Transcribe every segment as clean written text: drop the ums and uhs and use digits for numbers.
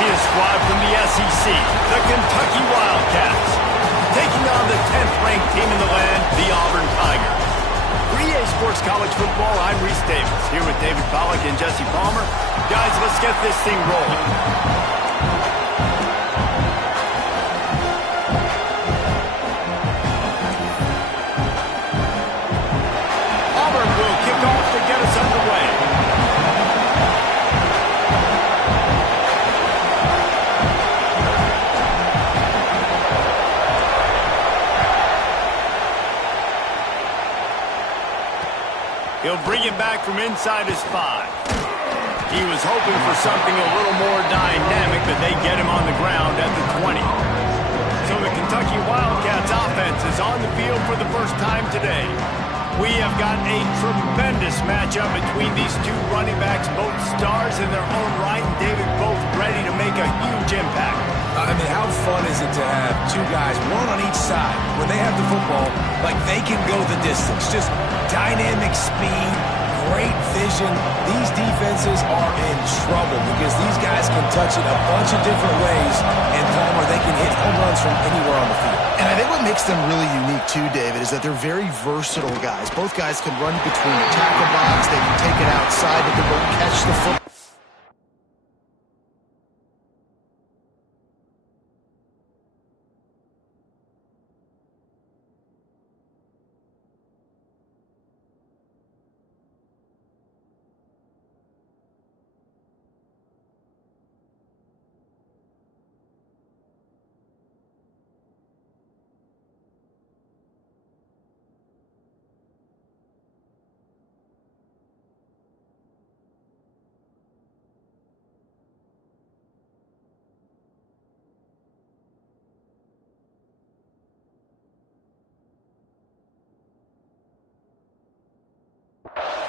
see a squad from the SEC, the Kentucky Wildcats, taking on the 10th-ranked team in the land, the Auburn Tigers. For EA Sports College Football, I'm Reese Davis, here with David Pollack and Jesse Palmer. Guys, let's get this thing rolling. Auburn will kick off to get us underway. He'll bring it back from inside his 5. He was hoping for something a little more dynamic, but they get him on the ground at the 20. So the Kentucky Wildcats offense is on the field for the first time today. We have got a tremendous matchup between these two running backs, both stars in their own right, and David, both ready to make a huge impact. I mean, how fun is it to have two guys, one on each side, when they have the football, like they can go the distance. Just dynamic speed, great vision. These defenses are in trouble because these guys can touch it a bunch of different ways, and Palmer, they can hit home runs from anywhere on the field. And I think what makes them really unique too, David, is that they're very versatile guys. Both guys can run between the tackle box, they can take it outside, they can both catch the football.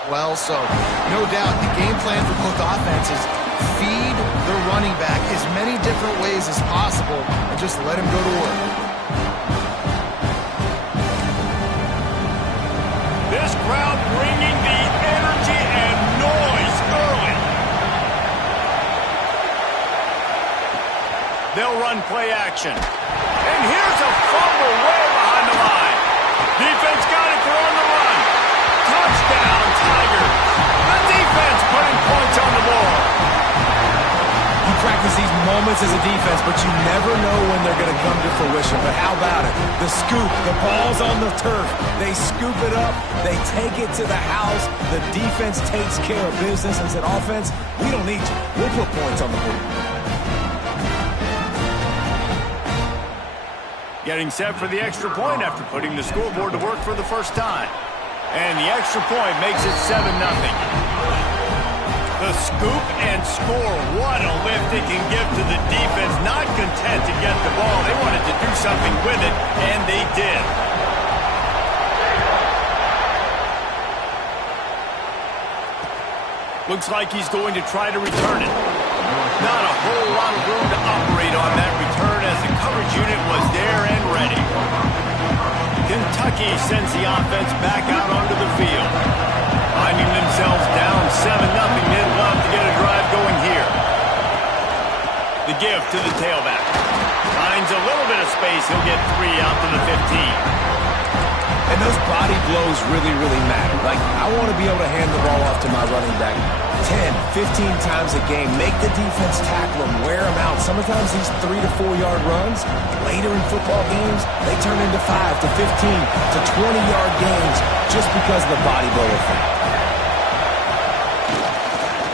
Well, so no doubt the game plan for both offenses, feed the running back as many different ways as possible and just let him go to work. This crowd bringing the energy and noise early. They'll run play action. And here's a fumble way behind the line. Defense got it, they're on the run. Touchdown, Tigers. The defense putting points on the board. You practice these moments as a defense, but you never know when they're going to come to fruition. But how about it? The scoop, the ball's on the turf. They scoop it up. They take it to the house. The defense takes care of business and said, offense, we don't need you. We'll put points on the board. Getting set for the extra point after putting the scoreboard to work for the first time. And the extra point makes it 7-0. The scoop and score. What a lift it can give to the defense. Not content to get the ball. They wanted to do something with it, and they did. Looks like he's going to try to return it. Not a whole lot of room to operate on that return as the coverage unit was there and ready. Kentucky sends the offense back out onto the field. Finding themselves down 7-0, they'd love to get a drive going here. The give to the tailback. Finds a little bit of space. He'll get 3 out to the 15. And those body blows really, really matter. Like, I want to be able to hand the ball off to my running back 10, 15 times a game. Make the defense tackle them, wear them out. Sometimes these 3 to 4 yard runs, later in football games, they turn into 5 to 15 to 20 yard games just because of the body blow effect.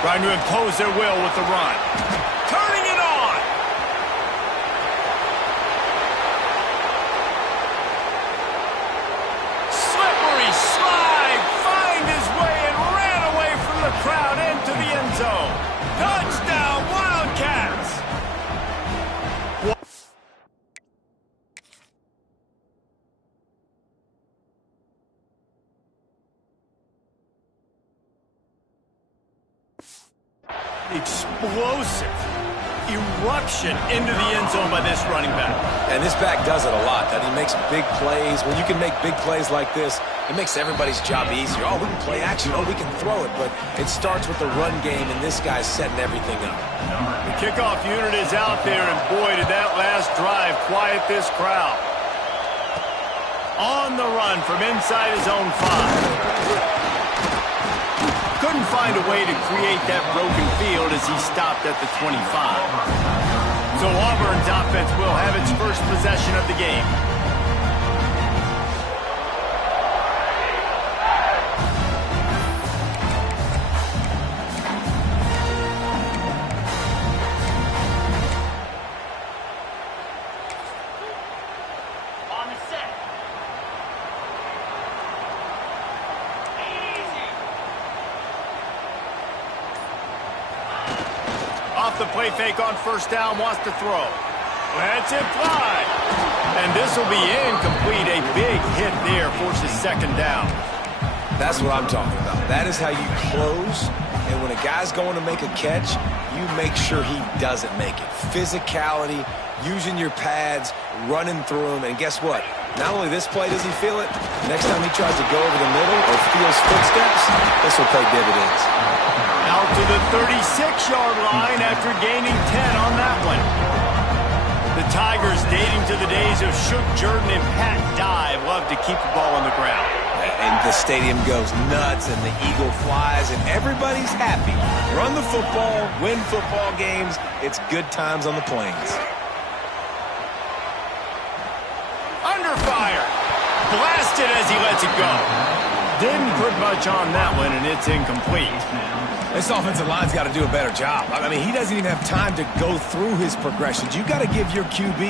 Trying to impose their will with the run. Turning it on. Slippery slide. Find his way and ran away from the crowd into the end zone. Touchdown, Wildcats. Explosive. eruption into the end zone by this running back. And this back does it a lot. That he makes big plays. When you can make big plays like this, it makes everybody's job easier. Oh, we can play action. Oh, we can throw it. But it starts with the run game, and this guy's setting everything up. The kickoff unit is out there, and boy, did that last drive quiet this crowd. On the run from inside his own 5. Couldn't find a way to create that broken field as he stopped at the 25. So Auburn's offense will have its first possession of the game. Off the play fake on first down, wants to throw. That's it, fly. And this will be incomplete. A big hit there forces second down. That's what I'm talking about. That is how you close. And when a guy's going to make a catch, you make sure he doesn't make it. Physicality, using your pads, running through them. And guess what? Not only this play does he feel it, next time he tries to go over the middle or feels footsteps, this will pay dividends. Out to the 36-yard line after gaining 10 on that one. The Tigers, dating to the days of Shook Jordan and Pat Dye, love to keep the ball on the ground. And the stadium goes nuts, and the eagle flies, and everybody's happy. Run the football, win football games. It's good times on the plains. Under fire. Blasted as he lets it go. Didn't put much on that one, and it's incomplete. This offensive line's got to do a better job. I mean, he doesn't even have time to go through his progressions. You got to give your QB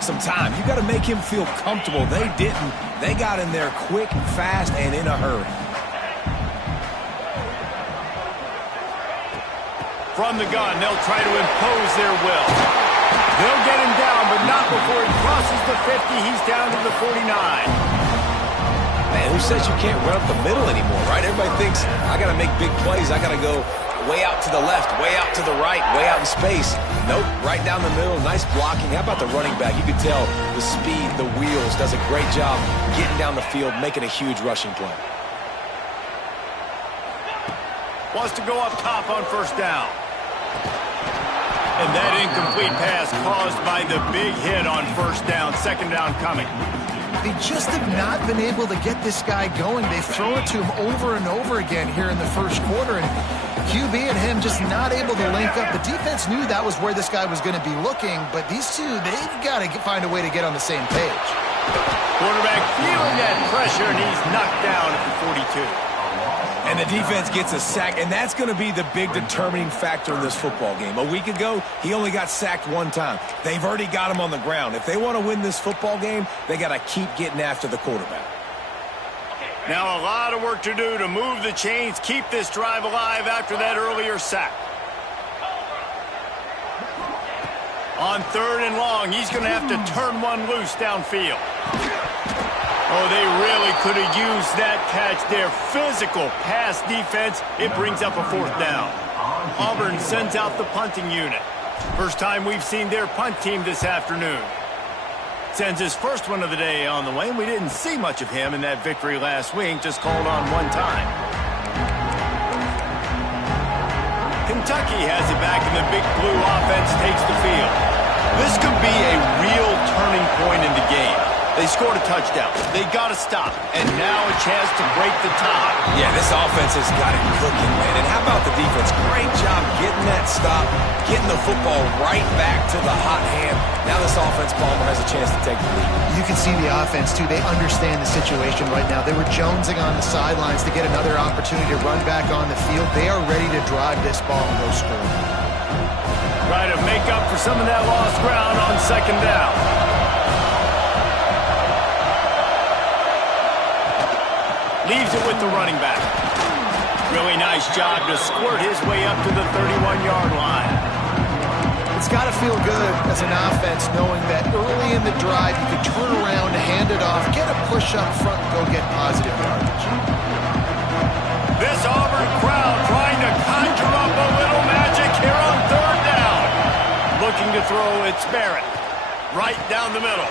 some time. You got to make him feel comfortable. They didn't. They got in there quick, fast, and in a hurry. From the gun, they'll try to impose their will. They'll get him down, but not before he crosses the 50. He's down to the 49. Man, who says you can't run up the middle anymore, right? Everybody thinks, I got to make big plays. I got to go way out to the left, way out to the right, way out in space. Nope, right down the middle. Nice blocking. How about the running back? You can tell the speed, the wheels, does a great job getting down the field, making a huge rushing play. Wants to go up top on first down. And that incomplete pass caused by the big hit on first down. Second down coming. They just have not been able to get this guy going. They've thrown it to him over and over again here in the first quarter, and QB and him just not able to link up. The defense knew that was where this guy was going to be looking, but these two, they've got to find a way to get on the same page. Quarterback feeling that pressure, and he's knocked down at the 42. And the defense gets a sack, and that's going to be the big determining factor in this football game. A week ago, he only got sacked one time. They've already got him on the ground. If they want to win this football game, they got to keep getting after the quarterback. Now a lot of work to do to move the chains, keep this drive alive after that earlier sack. On third and long, he's going to have to turn one loose downfield. Oh, they really could have used that catch there. Physical pass defense. It brings up a fourth down. Auburn sends out the punting unit. First time we've seen their punt team this afternoon. Sends his first one of the day on the way. We didn't see much of him in that victory last week. Just called on one time. Kentucky has it back, and the big blue offense takes the field. This could be a real turning point in the game. They scored a touchdown. They got to stop. And now a chance to break the tie. Yeah, this offense has got it cooking, man. And how about the defense? Great job getting that stop, getting the football right back to the hot hand. Now this offense, Palmer, has a chance to take the lead. You can see the offense, too. They understand the situation right now. They were jonesing on the sidelines to get another opportunity to run back on the field. They are ready to drive this ball and go score. Try to make up for some of that lost ground on second down. Leaves it with the running back. Really nice job to squirt his way up to the 31-yard line. It's got to feel good as an offense knowing that early in the drive you can turn around, hand it off, get a push up front, and go get positive yardage. This Auburn crowd trying to conjure up a little magic here on third down. throw, it's Barrett. Right down the middle.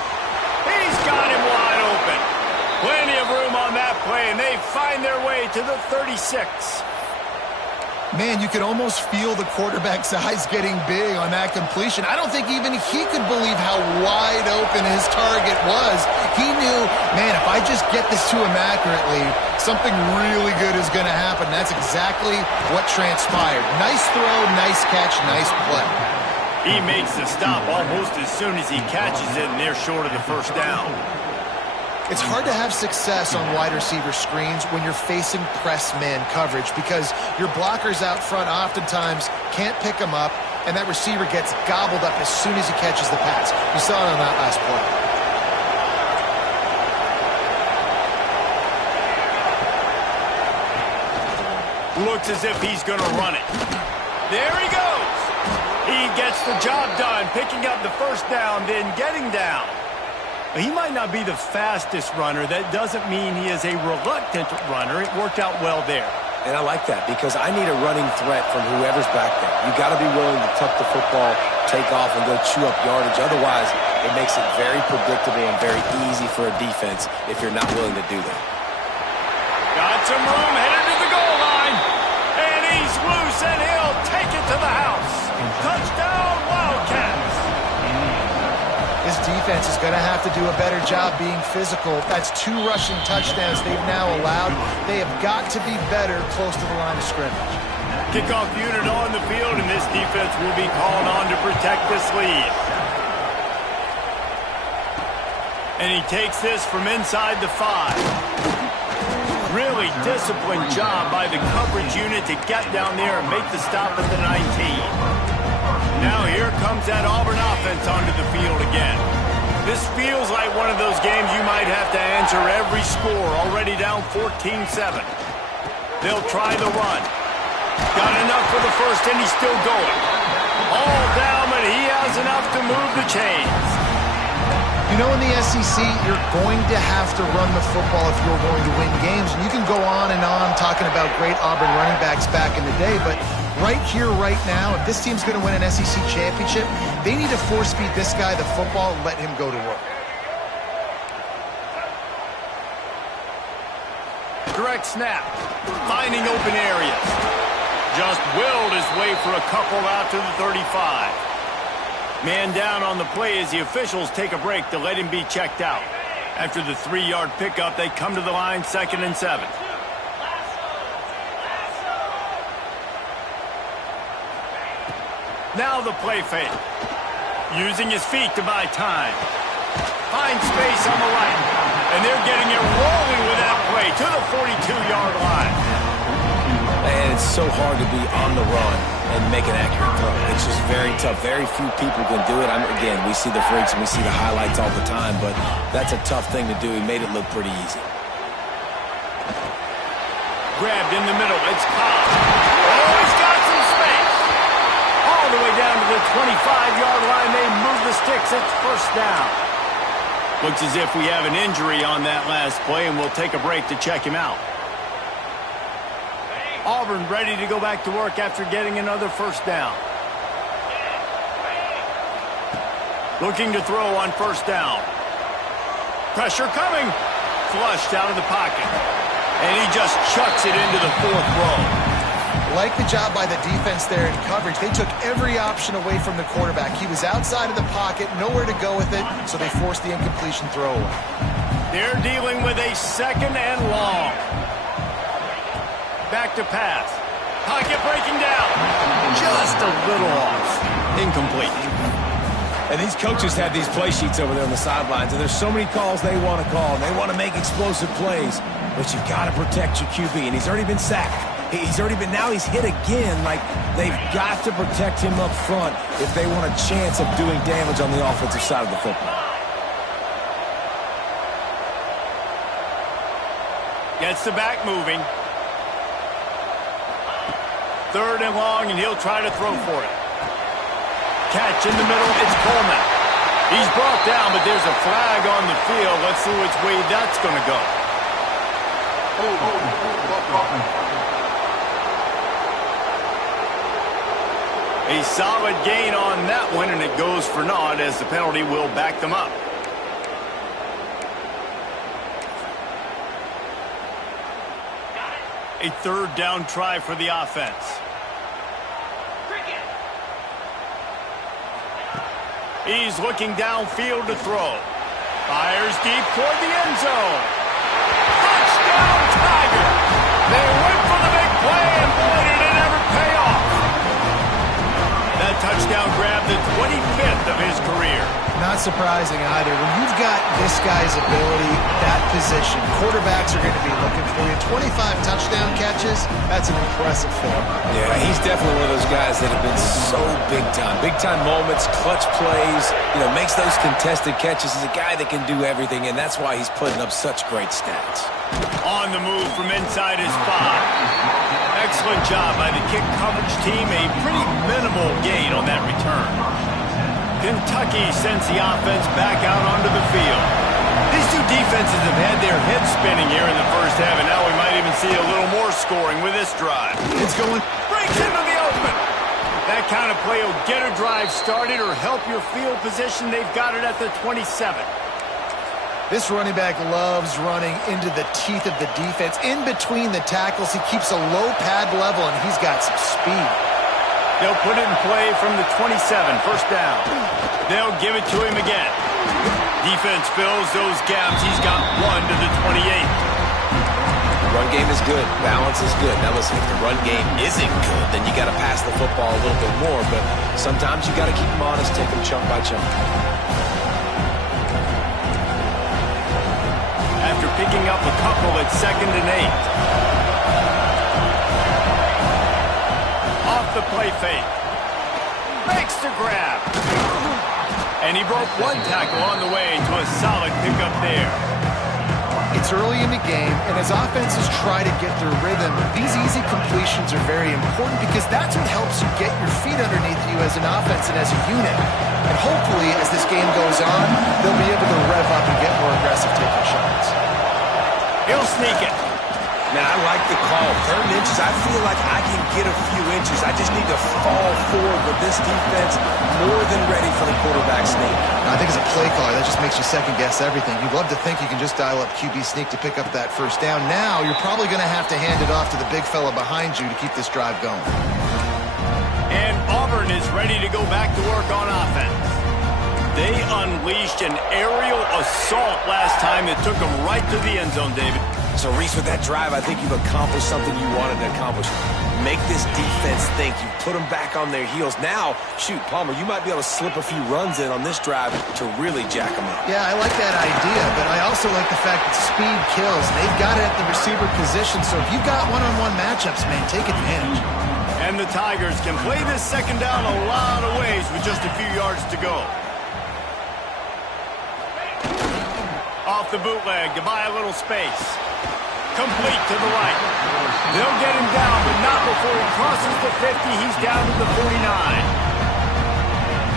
He's got him wide open. Plenty of room on that play, and they find their way to the 36. Man, you could almost feel the quarterback's eyes getting big on that completion. I don't think even he could believe how wide open his target was. He knew, man, if I just get this to him accurately, something really good is going to happen. That's exactly what transpired. Nice throw, nice catch, nice play. He makes the stop almost as soon as he catches it, and they're short of the first down. It's hard to have success on wide receiver screens when you're facing press man coverage because your blockers out front oftentimes can't pick them up, and that receiver gets gobbled up as soon as he catches the pass. You saw it on that last play. Looks as if he's going to run it. There he goes. He gets the job done, picking up the first down, then getting down. He might not be the fastest runner. That doesn't mean he is a reluctant runner. It worked out well there. And I like that because I need a running threat from whoever's back there. You got to be willing to tuck the football, take off, and go chew up yardage. Otherwise, it makes it very predictable and very easy for a defense if you're not willing to do that. Got some room, headed to the goal line. And he's loose, and he'll take it to the house. Touchdown, Wildcats. This defense is going to have to do a better job being physical. That's 2 rushing touchdowns they've now allowed. They have got to be better close to the line of scrimmage. Kickoff unit on the field, and this defense will be called on to protect this lead. And he takes this from inside the 5. Really disciplined job by the coverage unit to get down there and make the stop at the 19. Now here comes that Auburn offense onto the field again. This feels like one of those games you might have to answer every score, already down 14-7. They'll try the run. Got enough for the first, and he's still going. All down, but he has enough to move the chains. You know, in the SEC, you're going to have to run the football if you're going to win games. And you can go on and on talking about great Auburn running backs back in the day, but right here, right now, if this team's going to win an SEC championship, they need to force-feed this guy the football and let him go to work. Direct snap, finding open areas. Just willed his way for a couple out to the 35. Man down on the play as the officials take a break to let him be checked out. After the 3-yard pickup, they come to the line, 2nd and 7. Now the play fake. Using his feet to buy time. Finds space on the right. And they're getting it rolling with that play to the 42-yard line. And it's so hard to be on the run and make an accurate throw. It's just very tough. Very few people can do it. Again, we see the freaks and we see the highlights all the time, but that's a tough thing to do. He made it look pretty easy. Grabbed in the middle. It's Cobb. Oh, he's got some space. All the way down to the 25-yard line. They move the sticks. It's first down. Looks as if we have an injury on that last play, and we'll take a break to check him out. Auburn ready to go back to work after getting another first down. Looking to throw on first down. Pressure coming. Flushed out of the pocket. And he just chucks it into the 4th row. Like the job by the defense there in coverage. They took every option away from the quarterback. He was outside of the pocket, nowhere to go with it, so they forced the incompletion throw away. They're dealing with a 2nd and long. Back to pass. Pocket breaking down. Just a little off. Incomplete. And these coaches have these play sheets over there on the sidelines, and there's so many calls they want to call. They want to make explosive plays, but you've got to protect your QB, and he's already been sacked. Now he's hit again. Like, they've got to protect him up front if they want a chance of doing damage on the offensive side of the football. Gets the back moving. 3rd and long, and he'll try to throw for it. Catch in the middle, it's Coleman. He's brought down, but there's a flag on the field. Let's see which way that's going to go. A solid gain on that one, and it goes for naught as the penalty will back them up. A third down try for the offense. He's looking downfield to throw. Fires deep toward the end zone. Touchdown, Tiger! They went for the big play, and boy, did it ever pay off. That touchdown grabbed the 25th of his career. Not surprising either. When you've got this guy's ability, that position, quarterbacks are going to be looking for you. 25 touchdown catches, that's an impressive thing. Yeah, he's definitely one of those guys that have been so big time. Big time moments, clutch plays, makes those contested catches. He's a guy that can do everything, and that's why he's putting up such great stats. On the move from inside his 5. Excellent job by the kick coverage team. A pretty minimal gain on that return. Kentucky sends the offense back out onto the field. These two defenses have had their heads spinning here in the first half, and now we might even see a little more scoring with this drive. It's going. Breaks into the open. That kind of play will get a drive started or help your field position. They've got it at the 27. This running back loves running into the teeth of the defense. In between the tackles, he keeps a low pad level, and he's got some speed. They'll put it in play from the 27, first down. They'll give it to him again. Defense fills those gaps. He's got one to the 28. Run game is good. Balance is good. Now listen, if the run game isn't good, then you got to pass the football a little bit more. But sometimes you got to keep them honest, take them chunk by chunk. After picking up a couple at 2nd and 8. Off the play fake. Makes the grab. And he broke one tackle on the way to a solid pickup there. It's early in the game, and as offenses try to get their rhythm, these easy completions are very important because that's what helps you get your feet underneath you as an offense and as a unit. And hopefully, as this game goes on, they'll be able to rev up and get more aggressive taking shots. He'll sneak it. Now, I like the call. 3rd inches, I feel like I can get a few inches. I just need to fall forward with this defense more than ready for the quarterback sneak. I think as a play caller, that just makes you second-guess everything. You'd love to think you can just dial up QB sneak to pick up that first down. Now, you're probably going to have to hand it off to the big fella behind you to keep this drive going. And Auburn is ready to go back to work on offense. They unleashed an aerial assault last time that took them right to the end zone, David. So, Reese, with that drive, I think you've accomplished something you wanted to accomplish. Make this defense think. You put them back on their heels. Now, shoot, Palmer, you might be able to slip a few runs in on this drive to really jack them up. Yeah, I like that idea, but I also like the fact that speed kills. They've got it at the receiver position, so if you've got one-on-one matchups, man, take advantage. And the Tigers can play this 2nd down a lot of ways with just a few yards to go. Off the bootleg to buy a little space. Complete to the right. They'll get him down, but not before he crosses the 50. He's down to the 49.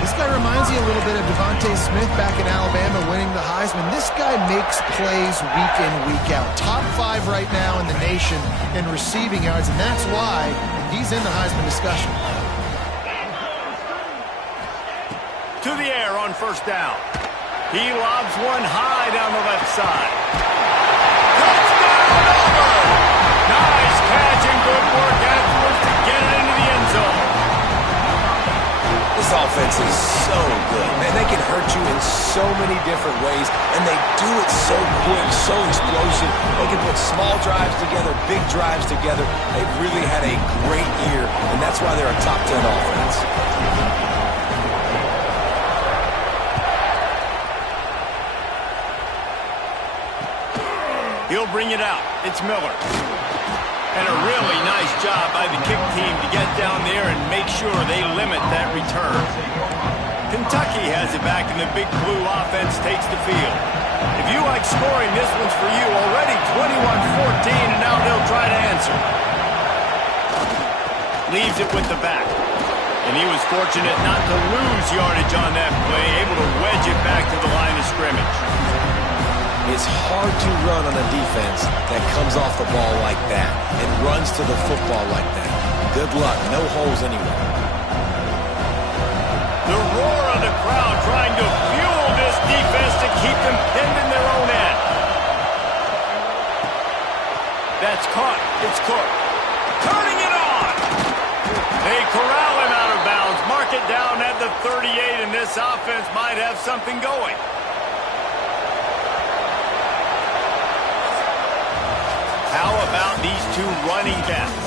This guy reminds you a little bit of Devontae Smith back in Alabama winning the Heisman. This guy makes plays week in, week out. Top 5 right now in the nation in receiving yards, and that's why he's in the Heisman discussion. To the air on first down. He lobs one high down the left side. Touchdown, Auburn! Nice catch and good work afterwards to get it into the end zone. This offense is so good. Man, they can hurt you in so many different ways, and they do it so quick, so explosive. They can put small drives together, big drives together. They've really had a great year, and that's why they're a top 10 offense. He'll bring it out. It's Miller. And a really nice job by the kick team to get down there and make sure they limit that return. Kentucky has it back, and the Big Blue offense takes the field. If you like scoring, this one's for you. Already 21-14, and now they'll try to answer. Leaves it with the back. And he was fortunate not to lose yardage on that play, able to wedge it back to the line of scrimmage. It's hard to run on a defense that comes off the ball like that and runs to the football like that. Good luck. No holes anywhere. keep them pinned in their own end. That's caught. It's Cook. Turning it on. They corral him out of bounds. Mark it down at the 38, and this offense might have something going. How about these two running backs?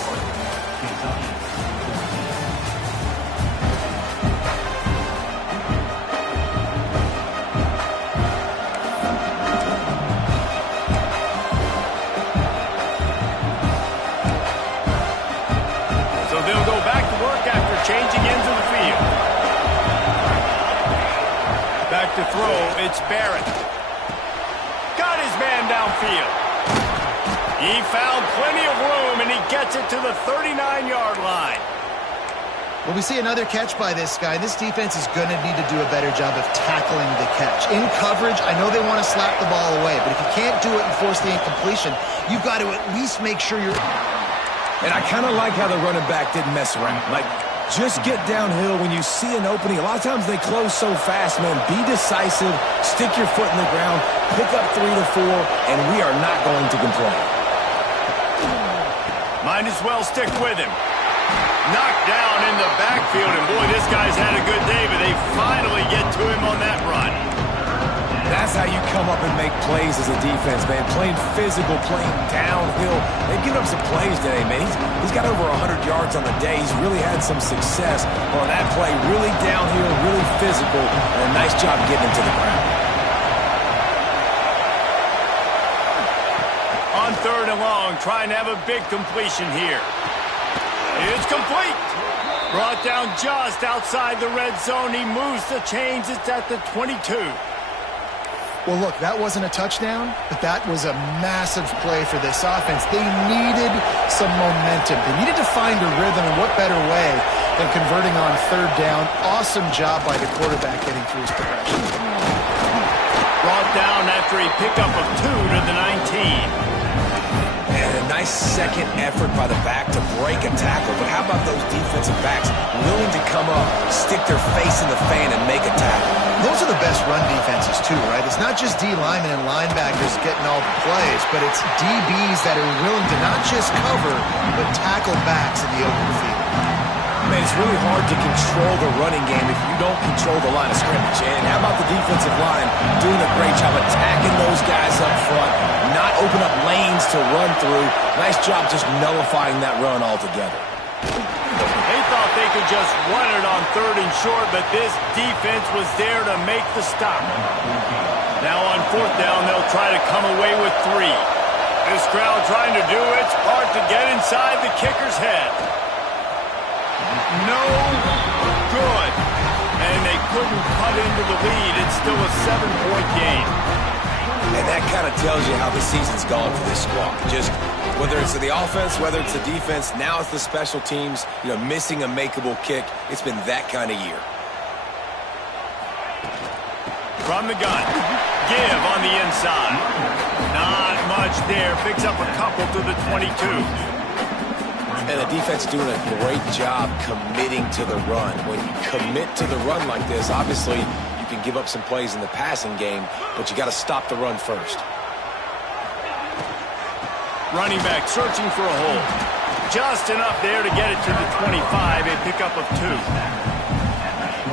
Changing ends of the field. Back to throw, it's Barrett. Got his man downfield. He found plenty of room, and he gets it to the 39-yard line. Well, we see another catch by this guy. This defense is going to need to do a better job of tackling the catch. In coverage, I know they want to slap the ball away, but if you can't do it and force the incompletion, you've got to at least make sure you're... And I kind of like how the running back didn't mess around. Like, just get downhill when you see an opening. A lot of times they close so fast, man. Be decisive, stick your foot in the ground, pick up 3 to 4, and we are not going to complain. Might as well stick with him. Knocked down in the backfield, and boy, this guy's had a good day, but they finally get to him on that run. That's how you come up and make plays as a defense, man. Playing physical, playing downhill. They've given up some plays today, man. He's got over 100 yards on the day. He's really had some success on that play. Really downhill, really physical, and a nice job getting him to the ground. On 3rd and long, trying to have a big completion here. It's complete. Brought down just outside the red zone. He moves the chains. It's at the 22. Well, look, that wasn't a touchdown, but that was a massive play for this offense. They needed some momentum. They needed to find a rhythm, and what better way than converting on 3rd down. Awesome job by the quarterback getting through his progression. Brought down after a pickup of 2 to the 19. And a nice second effort by the back to break a tackle. But how about those defensive backs willing to come up, stick their face in the fan, and make a tackle? Those are the best run defenses, too, right? It's not just D linemen and linebackers getting all the plays, but it's DBs that are willing to not just cover, but tackle backs in the open field. Man, it's really hard to control the running game if you don't control the line of scrimmage. And how about the defensive line doing a great job attacking those guys up front, not open up lanes to run through. Nice job just nullifying that run altogether. They thought they could just run it on 3rd and short, but this defense was there to make the stop. Now on 4th down, they'll try to come away with 3. This crowd trying to do its part to get inside the kicker's head. No good. And they couldn't cut into the lead. It's still a 7-point game. And that kind of tells you how the season's gone for this squad. Just whether it's the offense, whether it's the defense, now it's the special teams, missing a makeable kick. It's been that kind of year. From the gun. Give on the inside. Not much there. Picks up a couple to the 22. And the defense doing a great job committing to the run. When you commit to the run like this, obviously you can give up some plays in the passing game, but you got to stop the run first. Running back searching for a hole. Just enough there to get it to the 25, a pickup of 2.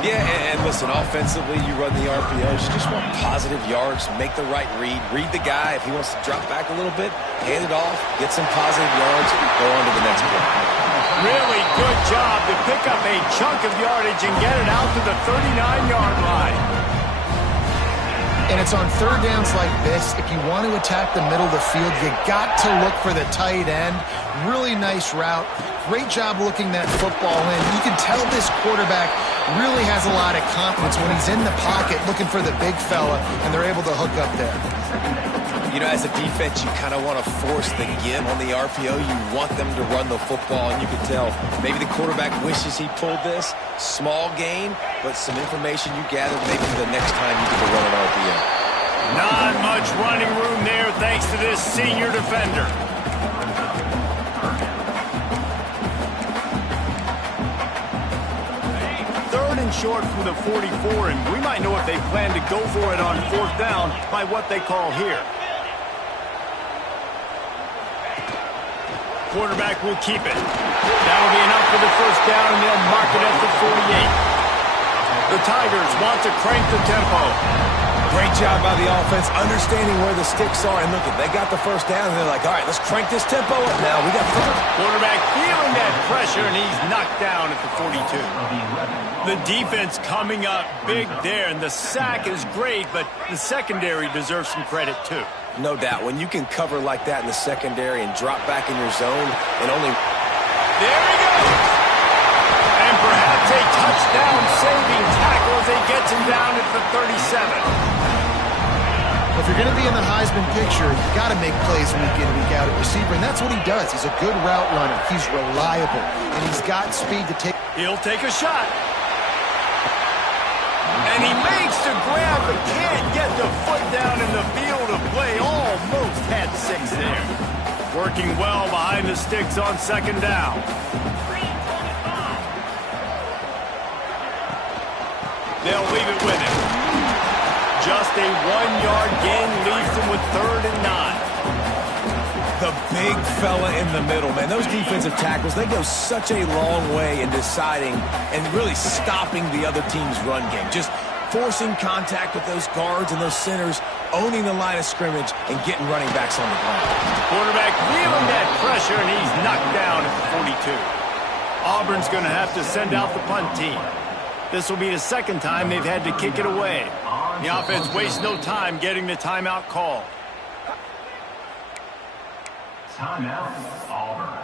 Yeah, and listen, offensively, you run the RPOs. You just want positive yards, make the right read the guy. If he wants to drop back a little bit, hand it off, get some positive yards, go on to the next play. Really good job to pick up a chunk of yardage and get it out to the 39-yard line. And it's on 3rd downs like this. If you want to attack the middle of the field, you got to look for the tight end. Really nice route. Great job looking that football in. You can tell this quarterback really has a lot of confidence when he's in the pocket looking for the big fella, and they're able to hook up there. As a defense, you kind of want to force the give on the RPO. You want them to run the football, and you can tell maybe the quarterback wishes he pulled this. Small gain, but some information you gathered maybe for the next time you get to run an RPO. Not much running room there thanks to this senior defender. running short from the 44, and we might know if they plan to go for it on 4th down by what they call here. Quarterback will keep it. That'll be enough for the 1st down, and they'll mark it at the 48. The Tigers want to crank the tempo. Great job by the offense, understanding where the sticks are. And look, they got the 1st down, and they're like, all right, let's crank this tempo up now. We got 1st. Quarterback feeling that pressure, and he's knocked down at the 42. The defense coming up big there, and the sack is great, but the secondary deserves some credit too. No doubt. When you can cover like that in the secondary and drop back in your zone and only... There he goes! And perhaps a touchdown-saving tackle as he gets him down at the 37. If you're going to be in the Heisman picture, you got to make plays week in, week out at receiver, and that's what he does. He's a good route runner. He's reliable, and he's got speed to take. He'll take a shot. And he makes the grab, but can't get the foot down in the field of play. Almost had 6 there. Working well behind the sticks on 2nd down. They'll leave it with him. Just a 1-yard gain leaves them with 3rd and 9. The big fella in the middle, man. Those defensive tackles, they go such a long way in deciding and really stopping the other team's run game. Just forcing contact with those guards and those centers, owning the line of scrimmage, and getting running backs on the ground. Quarterback feeling that pressure, and he's knocked down at the 42. Auburn's going to have to send out the punt team. This will be the 2nd time they've had to kick it away. The offense wastes no time getting the timeout call. Timeout, Auburn.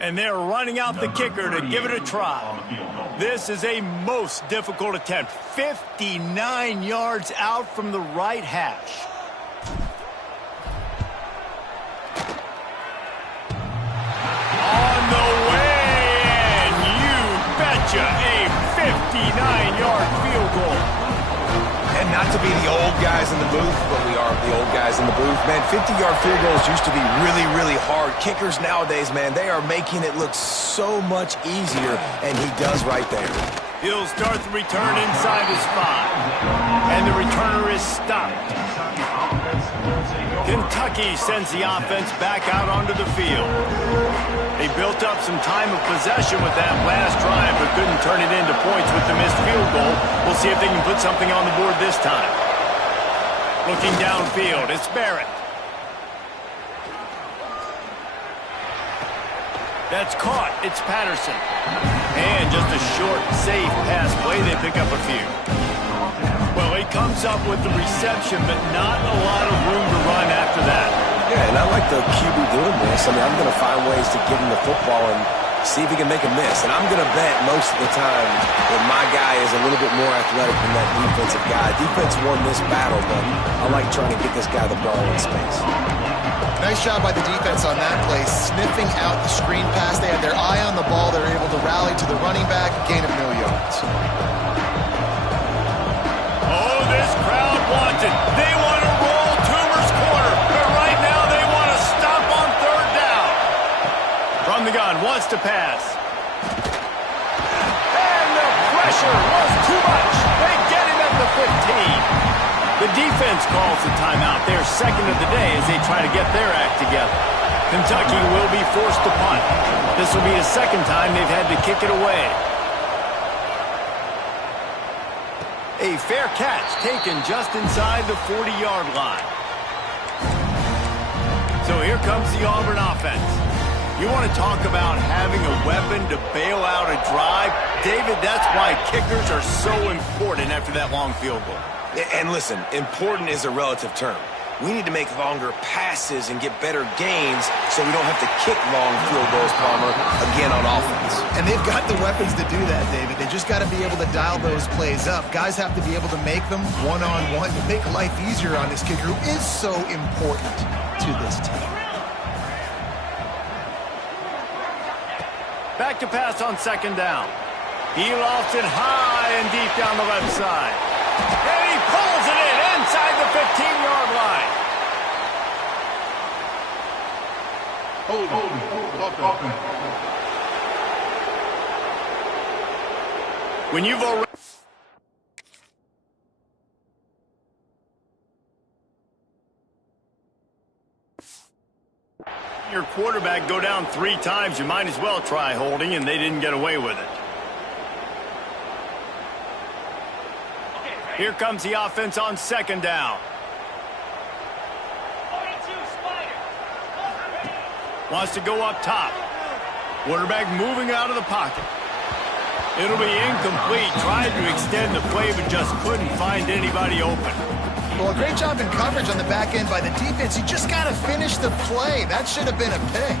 And they're running out the kicker to give it a try. This is a most difficult attempt. 59 yards out from the right hash. On the way, and you betcha, a 59-yard field goal. And not to be the old guys in the booth, but we are the old guys in the booth. Man, 50-yard field goals used to be really, really hard. Kickers nowadays, man, they are making it look so much easier, and he does right there. He'll start the return inside his 5. And the returner is stopped. Kentucky sends the offense back out onto the field. They built up some time of possession with that last drive, but couldn't turn it into points with the missed field goal. We'll see if they can put something on the board this time. Looking downfield, it's Barrett. That's caught. It's Patterson. And just a short, safe pass play. They pick up a few. Well, he comes up with the reception, but not a lot of room to run after that. Yeah, and I like the QB doing this. I mean, I'm going to find ways to give him the football and see if he can make a miss. And I'm going to bet most of the time that my guy is a little bit more athletic than that defensive guy. Defense won this battle, but I like trying to get this guy the ball in space. Nice job by the defense on that play, sniffing out the screen pass. They had their eye on the ball. They were able to rally to the running back, gain of no yards. Oh, this crowd wants it. They want to roll Toomer's corner, but right now they want to stop on 3rd down. From the gun, wants to pass. And the pressure was too much. They get him at the 15. The defense calls the timeout. They're 2nd of the day as they try to get their act together. Kentucky will be forced to punt. This will be the 2nd time they've had to kick it away. A fair catch taken just inside the 40-yard line. So here comes the Auburn offense. You want to talk about having a weapon to bail out a drive? David, that's why kickers are so important after that long field goal. And listen, important is a relative term. We need to make longer passes and get better gains so we don't have to kick long field goals, Palmer, again on offense. And they've got the weapons to do that, David. They just got to be able to dial those plays up. Guys have to be able to make them one-on-one to make life easier on this kicker who is so important to this team. Back to pass on 2nd down. He lofts it high and deep down the left side. And he pulls it in inside the 15-yard line. When you've already... your quarterback go down 3 times, you might as well try holding, and they didn't get away with it. Here comes the offense on 2nd down. Wants to go up top. Quarterback moving out of the pocket. It'll be incomplete. Tried to extend the play, but just couldn't find anybody open. Well, a great job in coverage on the back end by the defense. You just got to finish the play. That should have been a pick.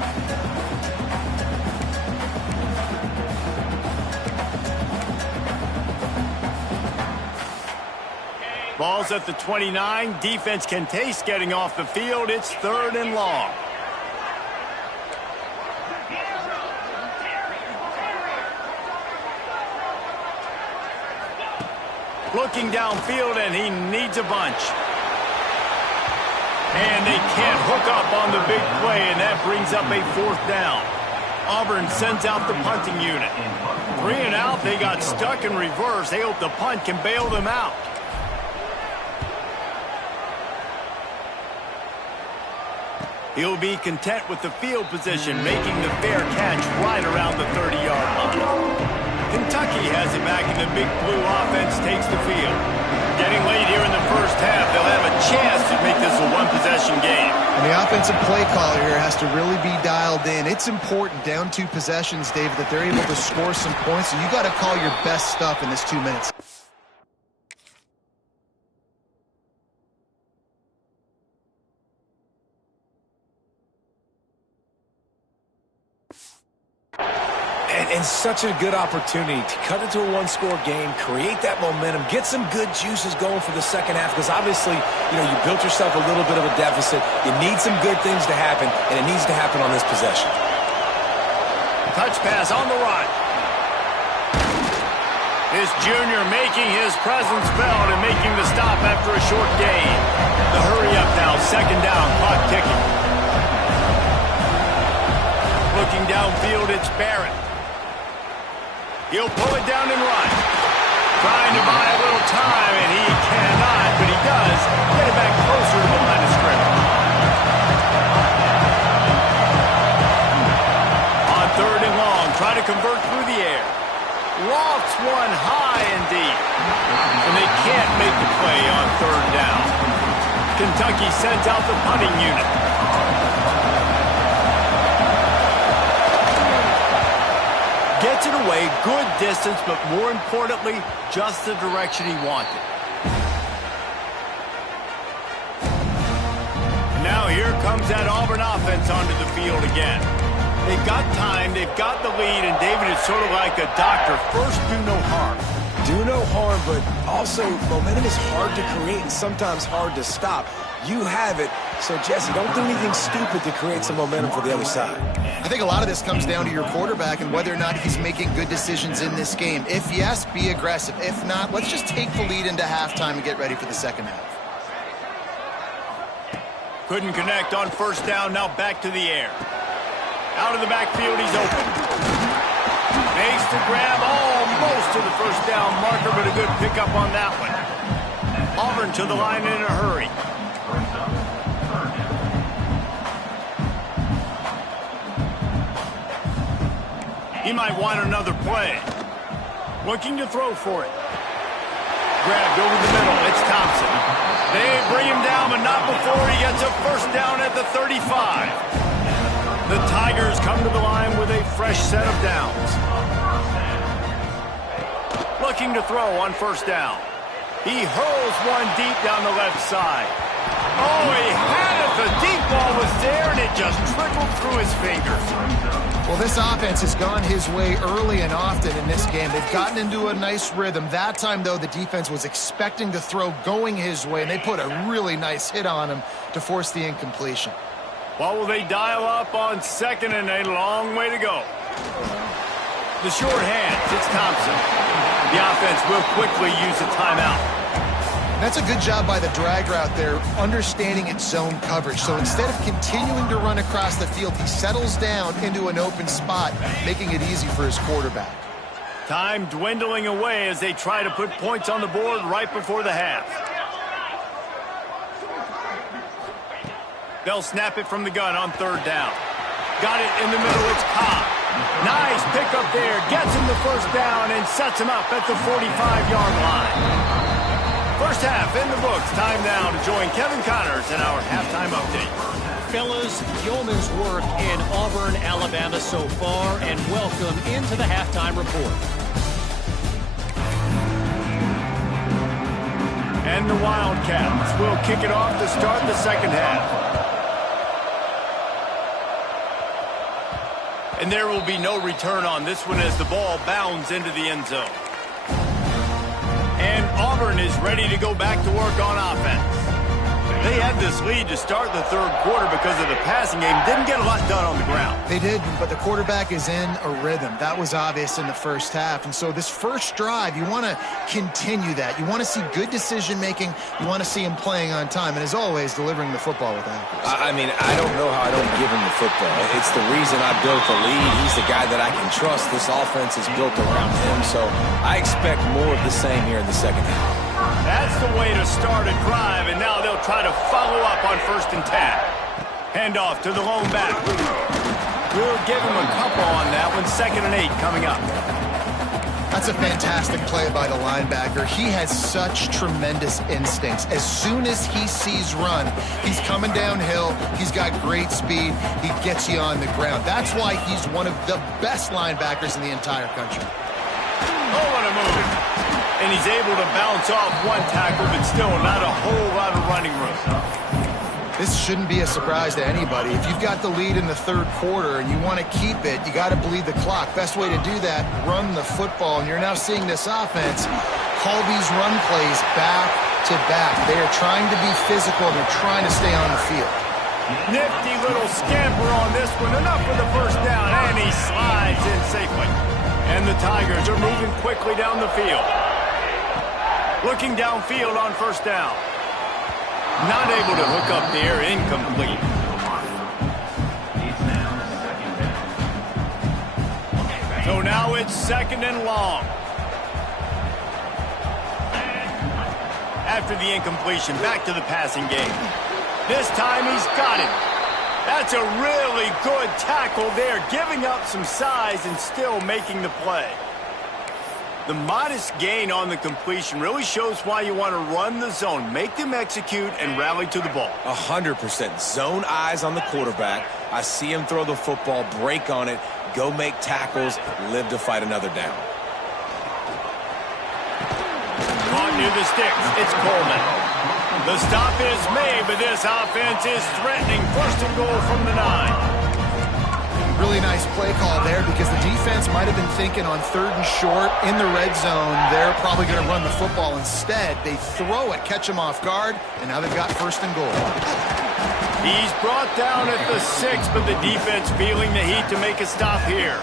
Ball's at the 29. Defense can taste getting off the field. It's 3rd and long. Looking downfield, and he needs a bunch. And they can't hook up on the big play, and that brings up a 4th down. Auburn sends out the punting unit. 3 and out, they got stuck in reverse. They hope the punt can bail them out. He'll be content with the field position, making the fair catch right around the 30-yard line. Kentucky has it back, and the Big Blue offense takes the field. Getting late here in the first half, they'll have a chance to make this a one-possession game. And the offensive play caller here has to really be dialed in. It's important, down 2 possessions, David, that they're able to score some points, so you got to call your best stuff in this 2 minutes. And such a good opportunity to cut into a 1-score game, create that momentum, get some good juices going for the second half, because obviously, you built yourself a little bit of a deficit. You need some good things to happen, and it needs to happen on this possession. Touch pass on the run. This junior making his presence felt and making the stop after a short gain. The hurry up now, 2nd down, clock ticking. Looking downfield, it's Barrett. He'll pull it down and run. Trying to buy a little time, and he cannot, but he does get it back closer to the line of scrimmage. On 3rd and long, try to convert through the air. Lofts one high and deep. And they can't make the play on 3rd down. Kentucky sends out the punting unit. Gets it away, good distance, but more importantly, just the direction he wanted. Now here comes that Auburn offense onto the field again. They've got time, they've got the lead, and David is sort of like a doctor. First, do no harm. Do no harm, but also momentum is hard to create and sometimes hard to stop. You have it, so Jesse, don't do anything stupid to create some momentum for the other side. I think a lot of this comes down to your quarterback and whether or not he's making good decisions in this game. If yes, be aggressive. If not, let's just take the lead into halftime and get ready for the second half. Couldn't connect on 1st down, now back to the air. Out of the backfield, he's open. Makes the grab almost to the 1st down marker, but a good pickup on that one. Auburn to the line in a hurry. He might want another play. Looking to throw for it. Grabbed over the middle. It's Thompson. They bring him down, but not before he gets a 1st down at the 35. The Tigers come to the line with a fresh set of downs. Looking to throw on 1st down. He hurls one deep down the left side. Oh, he had it. The deep ball was there, and it just trickled through his fingers. Well, this offense has gone his way early and often in this game. They've gotten into a nice rhythm. That time, though, the defense was expecting to throw going his way, and they put a really nice hit on him to force the incompletion. Well, will they dial up on 2nd and a long way to go? The short hands, it's Thompson. The offense will quickly use a timeout. That's a good job by the drag route there, understanding its zone coverage. So instead of continuing to run across the field, he settles down into an open spot, making it easy for his quarterback. Time dwindling away as they try to put points on the board right before the half. They'll snap it from the gun on third down. Got it in the middle, it's Cobb. Nice pickup there, gets him the first down and sets him up at the 45-yard line. First half in the books. Time now to join Kevin Connors in our halftime update. Fellas, yeoman's work in Auburn, Alabama so far, and welcome into the halftime report. And the Wildcats will kick it off to start the second half. And there will be no return on this one as the ball bounds into the end zone. And Auburn is ready to go back to work on offense. They had this lead to start the third quarter because of the passing game. Didn't get a lot done on the ground. They did, but the quarterback is in a rhythm. That was obvious in the first half. And so this first drive, you want to continue that. You want to see good decision-making. You want to see him playing on time. And as always, delivering the football with accuracy. I mean, I don't know how I don't give him the football. It's the reason I built the lead. He's the guy that I can trust. This offense is built around him. So I expect more of the same here in the second half. That's the way to start a drive, and now they'll try to follow up on 1st and 10. Handoff to the lone back. We'll give him a couple on that one. 2nd and 8 coming up. That's a fantastic play by the linebacker. He has such tremendous instincts. As soon as he sees run, he's coming downhill. He's got great speed. He gets you on the ground. That's why he's one of the best linebackers in the entire country. Oh, what a move. And he's able to bounce off one tackle, but still not a whole lot of running room. This shouldn't be a surprise to anybody. If you've got the lead in the third quarter and you want to keep it, you got to bleed the clock. Best way to do that, run the football. And you're now seeing this offense call these run plays back to back. They are trying to be physical. They're trying to stay on the field. Nifty little scamper on this one. Enough for the first down, and he slides in safely. And the Tigers are moving quickly down the field. Looking downfield on 1st down. Not able to hook up there, incomplete. So now it's 2nd and long. After the incompletion, back to the passing game. This time he's got it. That's a really good tackle there, giving up some size and still making the play. The modest gain on the completion really shows why you want to run the zone. Make them execute and rally to the ball. 100%. Zone eyes on the quarterback. I see him throw the football, break on it, go make tackles, live to fight another down. Caught near the sticks. It's Coleman. The stop is made, but this offense is threatening. 1st and goal from the 9. Really nice play call there because the defense might have been thinking on 3rd and short in the red zone. They're probably going to run the football instead. They throw it, catch them off guard, and now they've got 1st and goal. He's brought down at the 6, but the defense feeling the heat to make a stop here.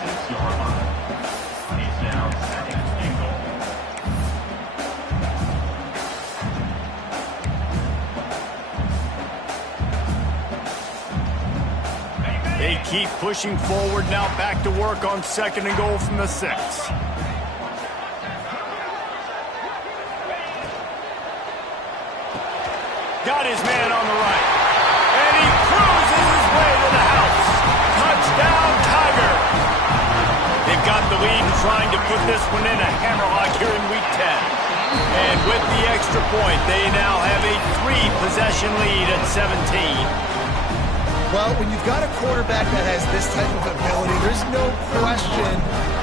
They keep pushing forward now, back to work on 2nd and goal from the 6. Got his man on the right. And he cruises his way to the house. Touchdown, Tiger. They've got the lead and trying to put this one in a hammerlock here in Week 10. And with the extra point, they now have a 3-possession lead at 17. Well, when you've got a quarterback that has this type of ability, there's no question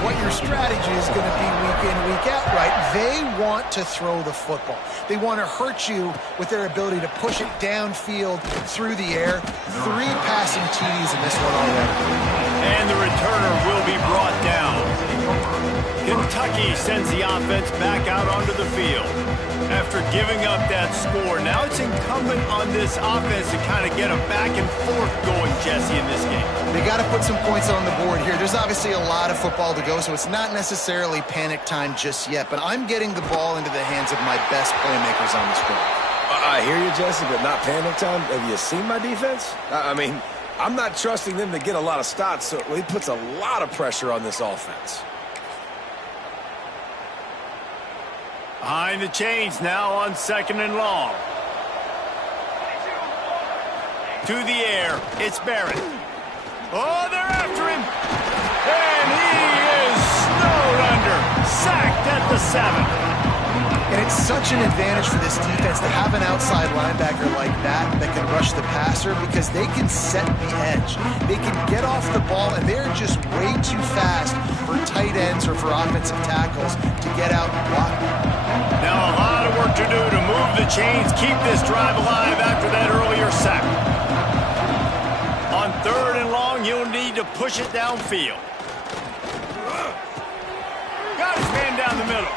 what your strategy is going to be week in, week out, right? They want to throw the football. They want to hurt you with their ability to push it downfield through the air. 3 passing TDs in this one already. And the returner will be brought down. Kentucky Kentucky sends the offense back out onto the field. After giving up that score, now it's incumbent on this offense to kind of get a back and forth going, Jesse, in this game. They got to put some points on the board here. There's obviously a lot of football to go, so it's not necessarily panic time just yet, but I'm getting the ball into the hands of my best playmakers on this drive. I hear you, Jesse, but not panic time. Have you seen my defense? I mean, I'm not trusting them to get a lot of stops, so it puts a lot of pressure on this offense. Behind the chains now on 2nd and long. To the air, it's Barrett. Oh, they're after him. And he is snowed under. Sacked at the 7. And it's such an advantage for this defense to have an outside linebacker like that can rush the passer because they can set the edge. They can get off the ball, and they're just way too fast for tight ends or for offensive tackles to get out and block. Now a lot of work to do to move the chains, keep this drive alive after that earlier sack. On 3rd and long, he'll need to push it downfield. Got his man down the middle.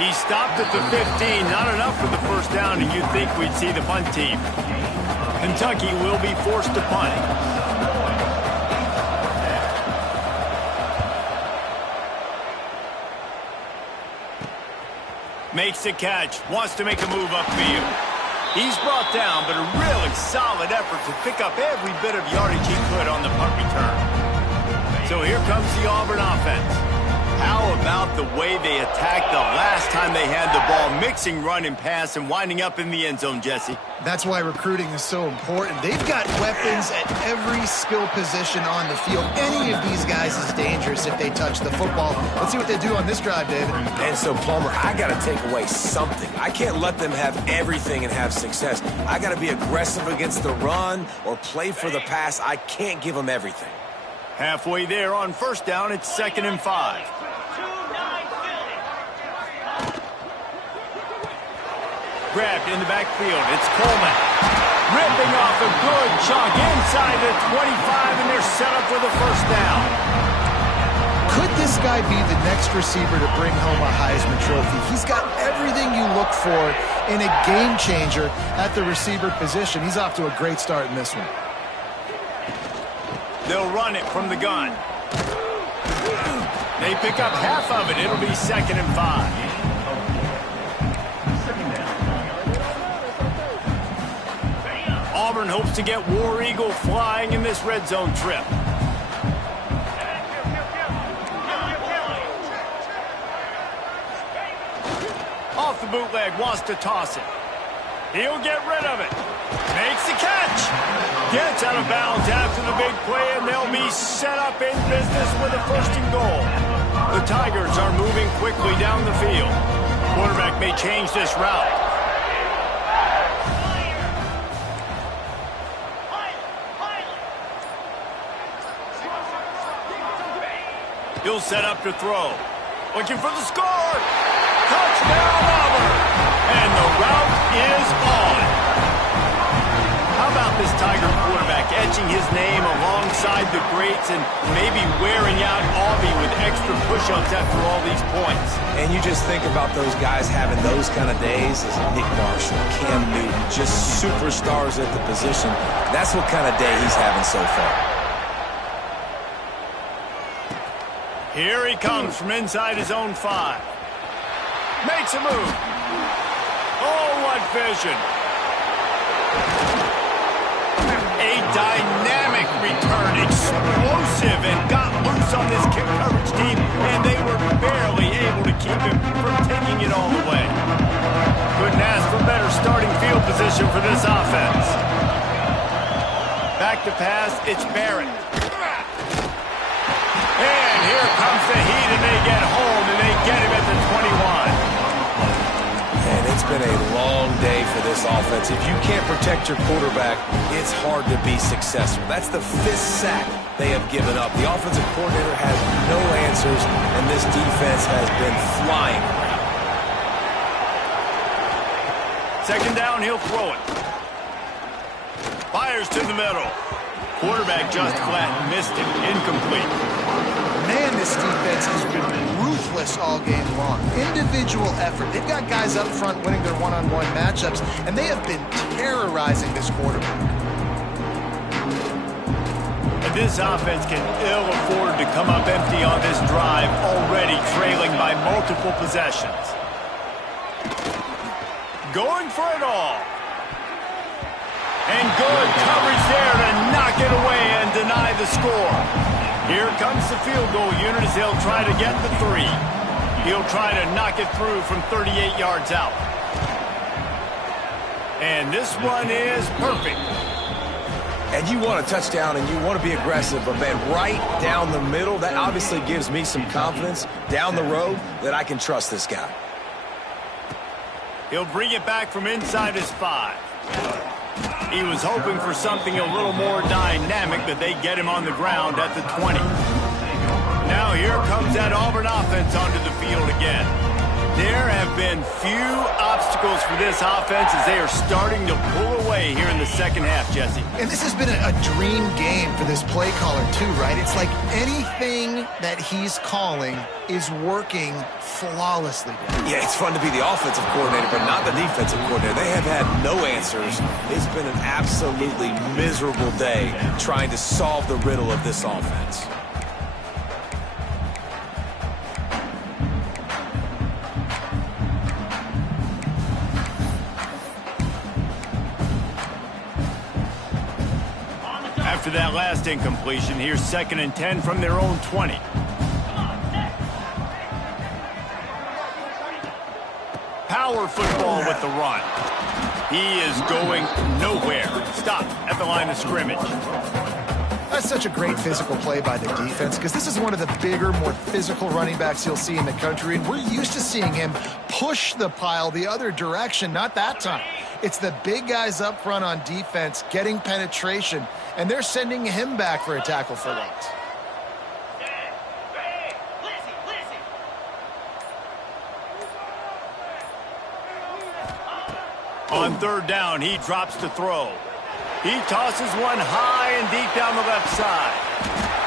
He stopped at the 15. Not enough for the first down, and you'd think we'd see the punt team. Kentucky will be forced to punt. Makes the catch. Wants to make a move upfield. He's brought down, but a really solid effort to pick up every bit of yardage he could on the punt return. So here comes the Auburn offense. How about the way they attacked the last time they had the ball, mixing run and pass and winding up in the end zone, Jesse? That's why recruiting is so important. They've got weapons at every skill position on the field. Any of these guys is dangerous if they touch the football. Let's see what they do on this drive, David. And so, Palmer, I got to take away something. I can't let them have everything and have success. I got to be aggressive against the run or play for the pass. I can't give them everything. Halfway there on 1st down, it's 2nd and 5. Grabbed in the backfield. It's Coleman. Ripping off a good chunk inside the 25, and they're set up with a 1st down. Could this guy be the next receiver to bring home a Heisman Trophy? He's got everything you look for in a game changer at the receiver position. He's off to a great start in this one. They'll run it from the gun. They pick up half of it. It'll be 2nd and 5. Auburn hopes to get War Eagle flying in this red zone trip. Off the bootleg, wants to toss it. He'll get rid of it. Makes the catch. Gets out of bounds after the big play, and they'll be set up in business with a 1st and goal. The Tigers are moving quickly down the field. Quarterback may change this route. He'll set up to throw. Looking for the score. Touchdown, Auburn. And the route is on. How about this Tiger quarterback etching his name alongside the greats and maybe wearing out Aubie with extra push-ups after all these points? And you just think about those guys having those kind of days as Nick Marshall, Cam Newton, just superstars at the position. That's what kind of day he's having so far. Here he comes from inside his own 5. Makes a move. Oh, what vision. A dynamic return, explosive, and got loose on this kick coverage team, and they were barely able to keep him from taking it all the way. Couldn't ask for better starting field position for this offense. Back to pass, it's Barrett. And here comes the heat, and they get home, and they get him at the 21. And it's been a long day for this offense. If you can't protect your quarterback, it's hard to be successful. That's the 5th sack they have given up. The offensive coordinator has no answers, and this defense has been flying around. 2nd down, he'll throw it. Fires to the middle. Quarterback just flat, missed it, incomplete. Man, this defense has been ruthless all game long. Individual effort. They've got guys up front winning their one-on-one matchups, and they have been terrorizing this quarterback. And this offense can ill afford to come up empty on this drive, already trailing by multiple possessions. Going for it all. And good coverage there to knock it away and deny the score. Here comes the field goal unit as they'll try to get the 3. He'll try to knock it through from 38 yards out. And this one is perfect. And you want a touchdown and you want to be aggressive, but man, right down the middle, that obviously gives me some confidence down the road that I can trust this guy. He'll bring it back from inside his 5. He was hoping for something a little more dynamic, but they get him on the ground at the 20. Now here comes that Auburn offense onto the field again. There have been few obstacles for this offense as they are starting to pull away here in the second half, Jesse. And this has been a dream game for this play caller too, right? It's like anything that he's calling is working flawlessly. Yeah, it's fun to be the offensive coordinator, but not the defensive coordinator. They have had no answers. It's been an absolutely miserable day trying to solve the riddle of this offense. After that last incompletion, here's 2nd and 10 from their own 20. Power football with the run. He is going nowhere. Stop at the line of scrimmage. That's such a great physical play by the defense because this is one of the bigger, more physical running backs you'll see in the country, and we're used to seeing him push the pile the other direction. Not that time. It's the big guys up front on defense getting penetration, and they're sending him back for a tackle for loss. On 3rd down, he drops to throw. He tosses one high and deep down the left side.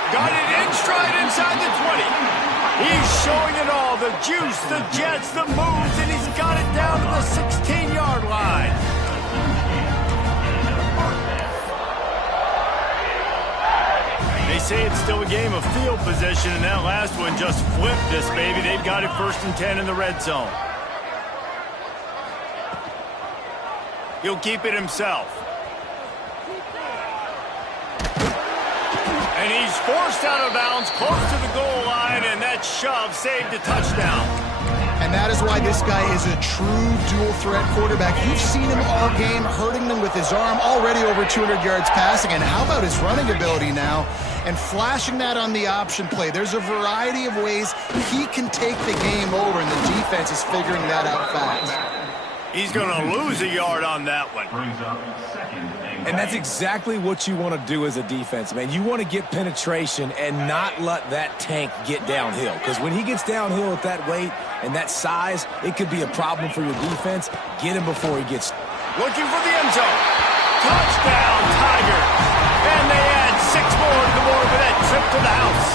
Got it in stride inside the 20. He's showing it all, the juice, the jets, the moves, and he's got it down to the 16-yard line. They say it's still a game of field position, and that last one just flipped this baby. They've got it 1st and 10 in the red zone. He'll keep it himself. And he's forced out of bounds close to the goal line, and that shove saved a touchdown. And that is why this guy is a true dual-threat quarterback. You've seen him all game, hurting them with his arm, already over 200 yards passing. And how about his running ability now? And flashing that on the option play. There's a variety of ways he can take the game over, and the defense is figuring that out fast. He's going to lose a yard on that one. And that's exactly what you want to do as a defense, man. You want to get penetration and not let that tank get downhill. Because when he gets downhill at that weight and that size, it could be a problem for your defense. Get him before he gets... Looking for the end zone. Touchdown, Tigers. And they add 6 more to the board with that trip to the house.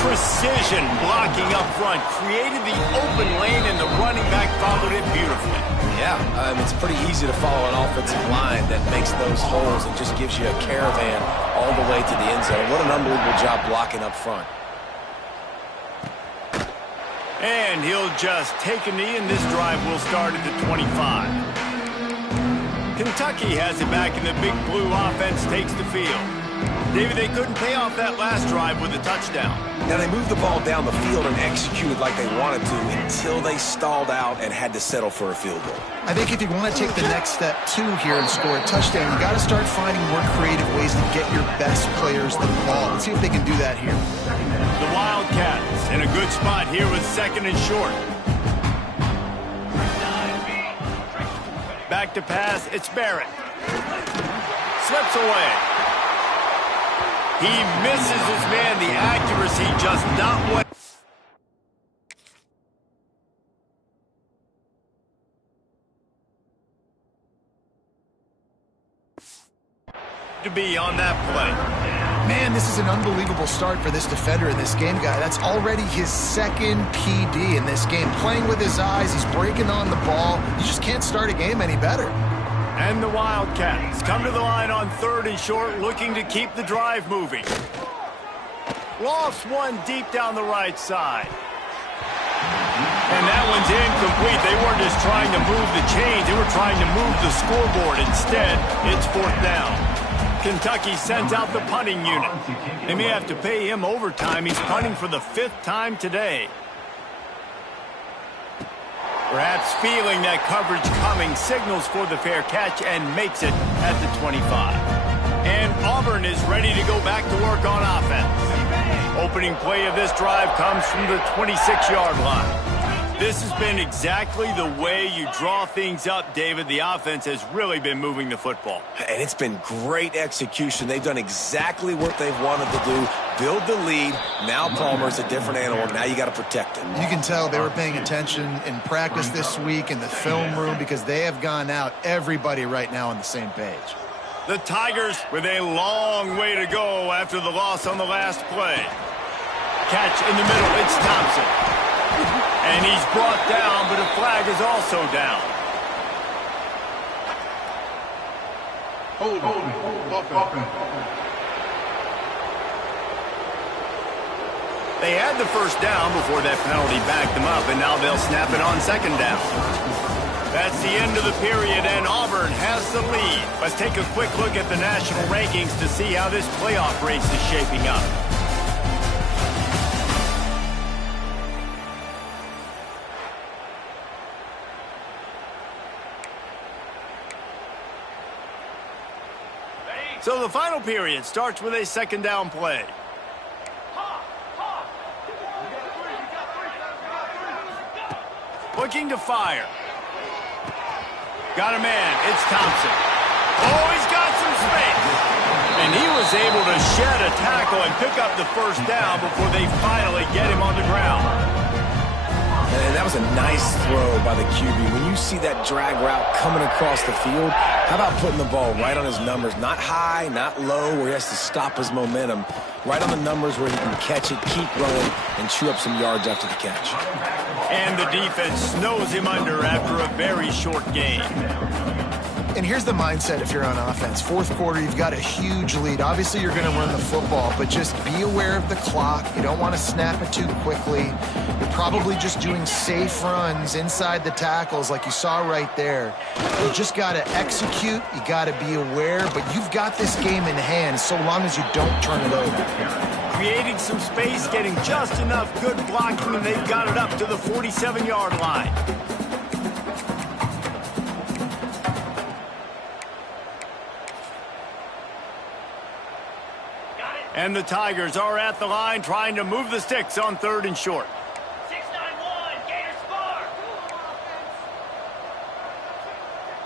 Precision blocking up front created the open lane, and the running back followed it beautifully. Yeah, it's pretty easy to follow an offensive line that makes those holes and just gives you a caravan all the way to the end zone. What an unbelievable job blocking up front. And he'll just take a knee, and this drive will start at the 25. Kentucky has it back, and the big blue offense takes the field. David, they couldn't pay off that last drive with a touchdown. Now, they moved the ball down the field and executed like they wanted to until they stalled out and had to settle for a field goal. I think if you want to take the next step, too, here and score a touchdown, you got to start finding more creative ways to get your best players the ball. Let's see if they can do that here. The Wildcats in a good spot here with 2nd and short. Back to pass, it's Barrett. Slips away. He misses his man. The accuracy just not what to be on that play. Man, this is an unbelievable start for this defender in this game, guy. That's already his second PD in this game. Playing with his eyes, he's breaking on the ball. You just can't start a game any better. And the Wildcats come to the line on 3rd and short, looking to keep the drive moving. Lofts one deep down the right side. And that one's incomplete. They weren't just trying to move the chains. They were trying to move the scoreboard. Instead, it's 4th down. Kentucky sends out the punting unit. They may have to pay him overtime. He's punting for the 5th time today. Perhaps feeling that coverage coming, signals for the fair catch and makes it at the 25. And Auburn is ready to go back to work on offense. Opening play of this drive comes from the 26-yard line. This has been exactly the way you draw things up, David. The offense has really been moving the football. And it's been great execution. They've done exactly what they've wanted to do. Build the lead. Now Palmer's a different animal. Now you got to protect him. You can tell they were paying attention in practice this week in the film room because they have gone out, everybody right now on the same page. The Tigers with a long way to go after the loss on the last play. Catch in the middle. It's Thompson. And he's brought down, but a flag is also down. They had the first down before that penalty backed them up, and now they'll snap it on 2nd down. That's the end of the period, and Auburn has the lead. Let's take a quick look at the national rankings to see how this playoff race is shaping up. So the final period starts with a 2nd down play. Looking to fire. Got a man. It's Thompson. Oh, he's got some space. And he was able to shed a tackle and pick up the first down before they finally get him on the ground. And that was a nice throw by the QB. When you see that drag route coming across the field, how about putting the ball right on his numbers? Not high, not low, where he has to stop his momentum. Right on the numbers where he can catch it, keep running, and chew up some yards after the catch. And the defense snows him under after a very short game. And here's the mindset if you're on offense. 4th quarter, you've got a huge lead. Obviously, you're going to run the football, but just be aware of the clock. You don't want to snap it too quickly. You're probably just doing safe runs inside the tackles like you saw right there. You just got to execute. You got to be aware, but you've got this game in hand so long as you don't turn it over. Creating some space, getting just enough good blocking, and they've got it up to the 47-yard line. And the Tigers are at the line trying to move the sticks on 3rd and short. 6-9-1, Gators score.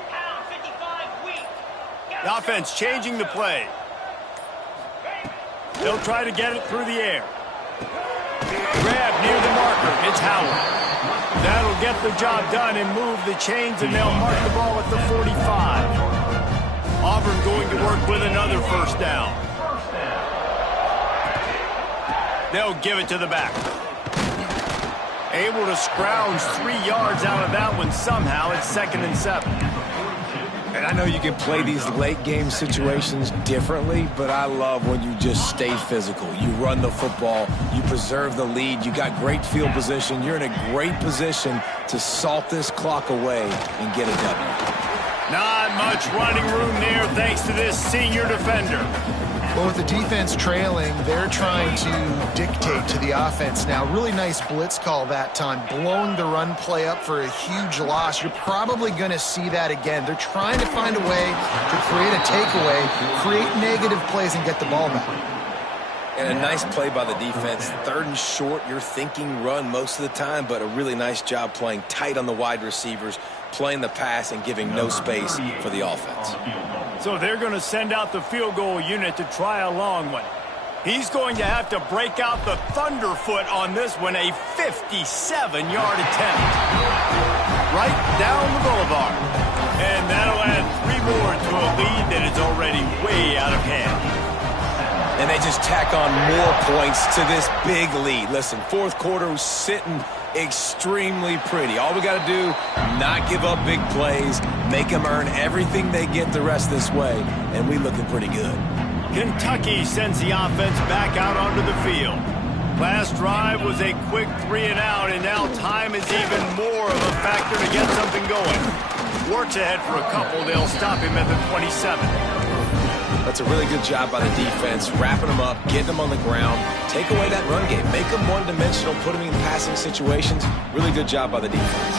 Pound 55 weak. The offense changing the play. They'll try to get it through the air. Grab near the marker. It's Howard. That'll get the job done and move the chains, and they'll mark the ball at the 45. Auburn going to work with another 1st down. They'll give it to the back. Able to scrounge 3 yards out of that one somehow. It's 2nd and 7. And I know you can play these late game situations differently, but I love when you just stay physical. You run the football, you preserve the lead, you got great field position. You're in a great position to salt this clock away and get a W. Not much running room there thanks to this senior defender. Well, with the defense trailing, they're trying to dictate to the offense now. Really nice blitz call that time, blowing the run play up for a huge loss. You're probably going to see that again. They're trying to find a way to create a takeaway, create negative plays, and get the ball back. And a nice play by the defense. 3rd and short, you're thinking run most of the time, but a really nice job playing tight on the wide receivers, playing the pass and giving no space for the offense. So they're going to send out the field goal unit to try a long one. He's going to have to break out the thunderfoot on this one, a 57-yard attempt. Right down the boulevard. And that'll add 3 more to a lead that is already way out of hand. And they just tack on more points to this big lead. Listen, fourth quarter was sitting extremely pretty. All we got to do, not give up big plays, make them earn everything they get the rest of this way, and we looking pretty good. Kentucky sends the offense back out onto the field. Last drive was a quick 3-and-out, and now time is even more of a factor to get something going. Works ahead for a couple. They'll stop him at the 27. That's a really good job by the defense, wrapping them up, getting them on the ground, take away that run game, make them one-dimensional, put them in passing situations. Really good job by the defense.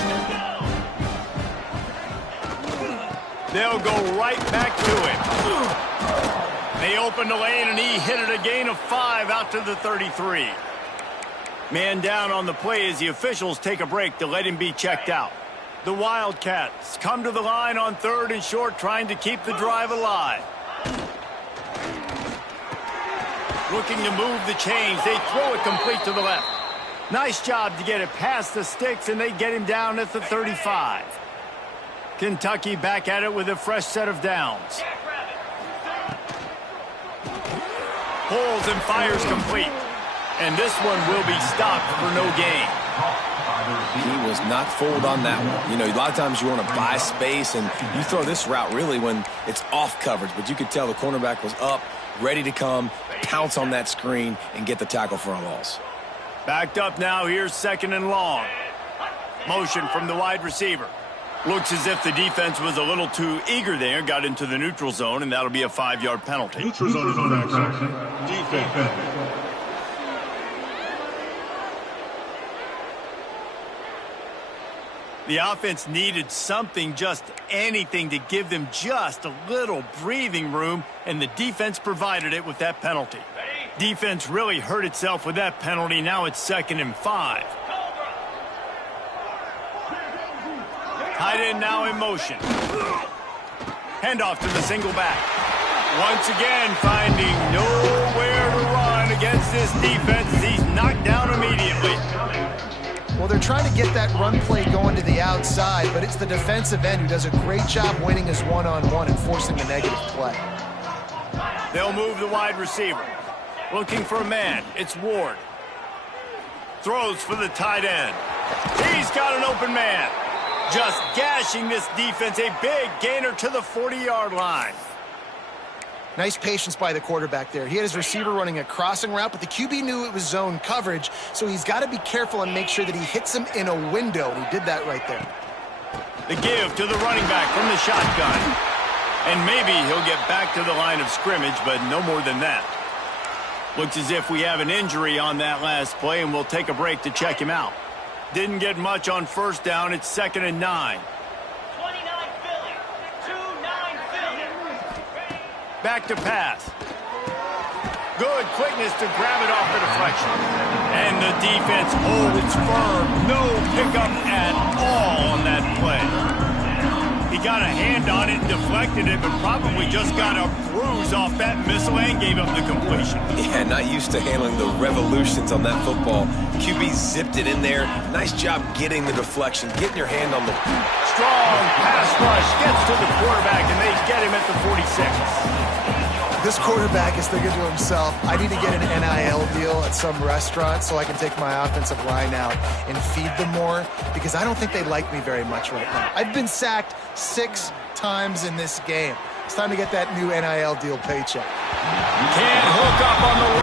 They'll go right back to it. They opened the lane, and he hit it a gain of 5 out to the 33. Man down on the play as the officials take a break to let him be checked out. The Wildcats come to the line on 3rd and short, trying to keep the drive alive. Looking to move the chains. They throw it complete to the left. Nice job to get it past the sticks, and they get him down at the 35. Kentucky back at it with a fresh set of downs. Pulls and fires complete. And this one will be stopped for no gain. He was not fooled on that one. You know, a lot of times you want to buy space, and you throw this route really when it's off coverage. But you could tell the cornerback was up, ready to come, pounce on that screen, and get the tackle for a loss. Backed up now. Here's 2nd and long. Motion from the wide receiver. Looks as if the defense was a little too eager there. Got into the neutral zone, and that'll be a 5-yard penalty. Neutral zone infraction. Defense. The offense needed something, just anything, to give them just a little breathing room, and the defense provided it with that penalty. Defense really hurt itself with that penalty. Now it's 2nd and 5. Tight end now in motion. Handoff to the single back. Once again, finding nowhere to run against this defense. He's knocked down immediately. Well, they're trying to get that run play going to the outside, but it's the defensive end who does a great job winning his one-on-one and forcing the negative play. They'll move the wide receiver. Looking for a man. It's Ward. Throws for the tight end. He's got an open man. Just gashing this defense. A big gainer to the 40-yard line. Nice patience by the quarterback there. He had his receiver running a crossing route, but the QB knew it was zone coverage, so he's got to be careful and make sure that he hits him in a window, and he did that right there. The give to the running back from the shotgun. And maybe he'll get back to the line of scrimmage, but no more than that. Looks as if we have an injury on that last play, and we'll take a break to check him out. Didn't get much on 1st down. It's 2nd and 9. 29 Philly. 2-9 Philly. Back to pass. Good quickness to grab it off the deflection. And the defense holds firm. No pickup at all on that play. He got a hand on it and deflected it, but probably just got a bruise off that missile and gave up the completion. Yeah, not used to handling the revolutions on that football. QB zipped it in there. Nice job getting the deflection, getting your hand on the... Strong pass rush gets to the quarterback, and they get him at the 46. This quarterback is thinking to himself, I need to get an NIL deal at some restaurant so I can take my offensive line out and feed them more, because I don't think they like me very much right now. I've been sacked 6 times in this game. It's time to get that new NIL deal paycheck. Can't hook up on the...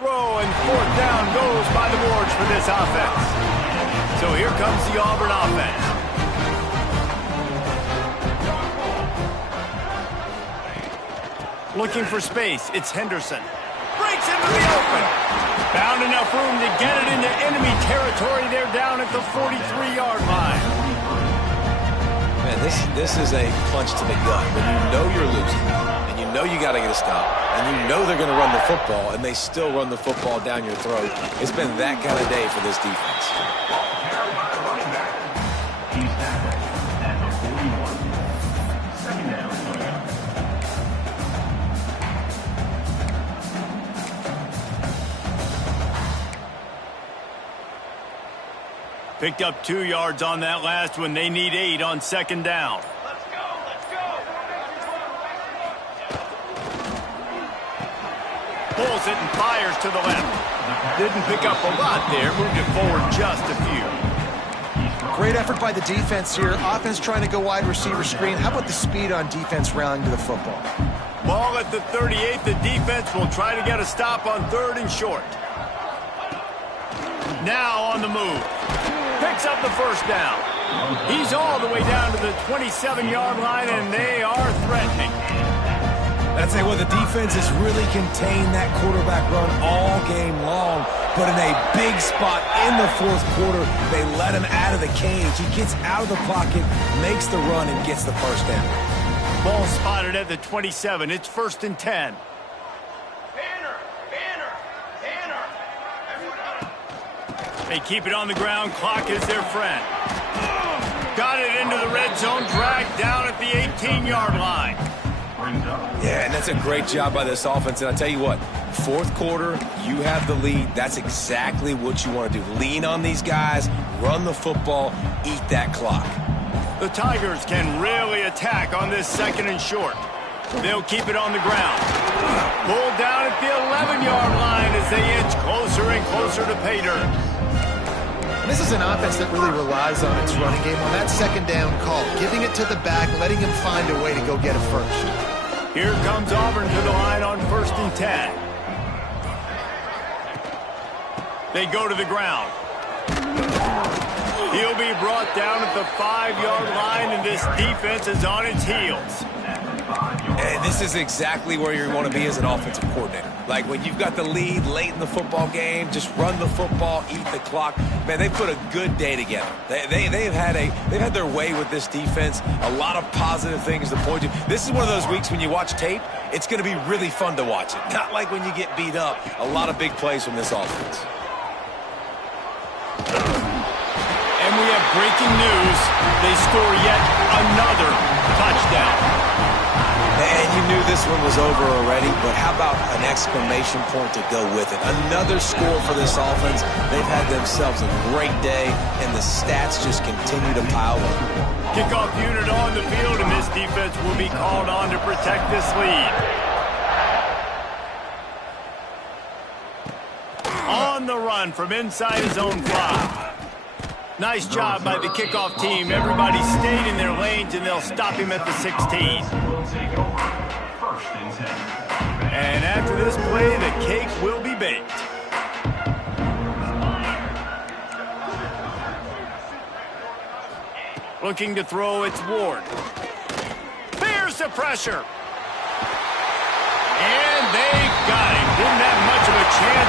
throw, and fourth down goes by the boards for this offense. So here comes the Auburn offense. Looking for space, it's Henderson. Breaks into the open. Found enough room to get it into enemy territory. They're down at the 43-yard line. Man, this is a punch to the gut. When you know you're losing, and you know you got to get a stop, and you know they're going to run the football, and they still run the football down your throat. It's been that kind of day for this defense. He's tackled at the 41. Second down. Picked up 2 yards on that last one. They need 8 on second down. Let's go, let's go. Pulls it and fires to the left. Didn't pick up a lot there. Moved it forward just a few. Great effort by the defense here. Offense trying to go wide receiver screen. How about the speed on defense rallying to the football? Ball at the 38. The defense will try to get a stop on 3rd and short. Now on the move. Picks up the first down. He's all the way down to the 27-yard line, and they are threatening. I'd say, well, the defense has really contained that quarterback run all game long, but in a big spot in the 4th quarter, they let him out of the cage. He gets out of the pocket, makes the run, and gets the first down. Ball spotted at the 27. It's 1st and 10. They keep it on the ground. Clock is their friend. Got it into the red zone. Dragged down at the 18-yard line. Yeah, and that's a great job by this offense. And I tell you what, 4th quarter, you have the lead. That's exactly what you want to do. Lean on these guys, run the football, eat that clock. The Tigers can really attack on this 2nd and short. They'll keep it on the ground. Pulled down at the 11-yard line as they inch closer and closer to pay dirt. This is an offense that really relies on its running game on that 2nd down call, giving it to the back, letting him find a way to go get it first. Here comes Auburn to the line on 1st and 10. They go to the ground. He'll be brought down at the 5-yard line, and this defense is on its heels. And this is exactly where you want to be as an offensive coordinator. Like when you've got the lead late in the football game, just run the football, eat the clock. Man, they put a good day together. They've had their way with this defense. A lot of positive things to point to. This is one of those weeks when you watch tape, it's going to be really fun to watch it. Not like when you get beat up. A lot of big plays from this offense. And we have breaking news. They score yet another touchdown. And you knew this one was over already, but how about an exclamation point to go with it? Another score for this offense. They've had themselves a great day, and the stats just continue to pile up. Kickoff unit on the field, and this defense will be called on to protect this lead. On the run from inside his own 5. Nice job by the kickoff team. Everybody stayed in their lanes, and they'll stop him at the 16. And after this play, the cake will be baked. Looking to throw, it's Ward. Bears the pressure. And they got him. Didn't have much of a chance